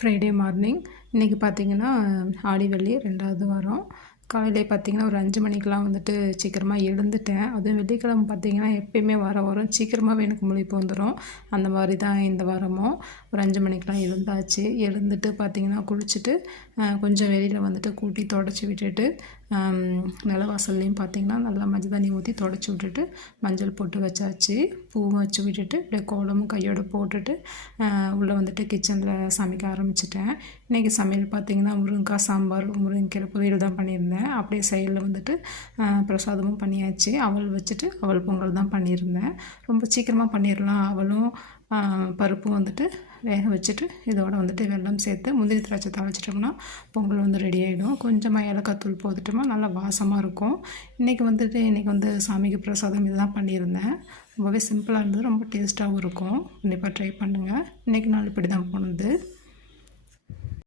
Friday morning இன்றைக்கி பார்த்திங்கன்னா ஆடி வெள்ளி 2வது வாரம். காலையிலே பார்த்திங்கன்னா ஒரு 5 மணிக்கெலாம் வந்துட்டு சீக்கிரமாக எழுந்துட்டேன். அதுவும் வெள்ளிக்கிழமை பார்த்திங்கன்னா எப்பயுமே வாரம் சீக்கிரமாகவே எனக்கு முழிப்பு வந்துடும். அந்த மாதிரி தான் இந்த வாரமும் ஒரு 5 மணிக்கெலாம் எழுந்தாச்சு. எழுந்துட்டு பார்த்திங்கன்னா குளிச்சுட்டு கொஞ்சம் வெளியில் வந்துட்டு கூட்டி தொடச்சி விட்டுட்டு நிலவாசல்லையும் பார்த்திங்கன்னா நல்லா மஞ்சள் தண்ணி ஊற்றி தொடச்சி விட்டுட்டு மஞ்சள் போட்டு வச்சாச்சு. பூவும் வச்சு விட்டுட்டு அப்படியே கோலமும் கையோடு போட்டுட்டு உள்ளே வந்துட்டு கிச்சனில் சமைக்க ஆரம்பிச்சிட்டேன். இன்றைக்கி சமையல் பார்த்திங்கன்னா முருங்கைக்காய் சாம்பார், முருங்கைக்கீரை பொரியல் தான் பண்ணியிருந்தேன். அப்படியே சைடில் வந்துட்டு பிரசாதமும் பண்ணியாச்சு. அவல் வச்சுட்டு அவல் பொங்கல் தான் பண்ணியிருந்தேன். ரொம்ப சீக்கிரமாக பண்ணிடலாம். அவலும் பருப்பும் வந்துட்டு வேக வச்சுட்டு இதோட வந்துட்டு வெல்லம் சேர்த்து முந்திரி திராட்சை தாளிச்சிட்டோம்னா பொங்கல் வந்து ரெடி ஆகிடும். கொஞ்சமாக ஏலக்காய் தூள் போட்டுட்டோம்னா நல்லா வாசமாக இருக்கும். இன்றைக்கி வந்து சாமிக்கு பிரசாதம் இதுதான் பண்ணியிருந்தேன். ரொம்பவே சிம்பிளாக இருந்தது, ரொம்ப டேஸ்ட்டாகவும் இருக்கும். கண்டிப்பாக ட்ரை பண்ணுங்கள். இன்றைக்கி நாள் இப்படி தான் போனது.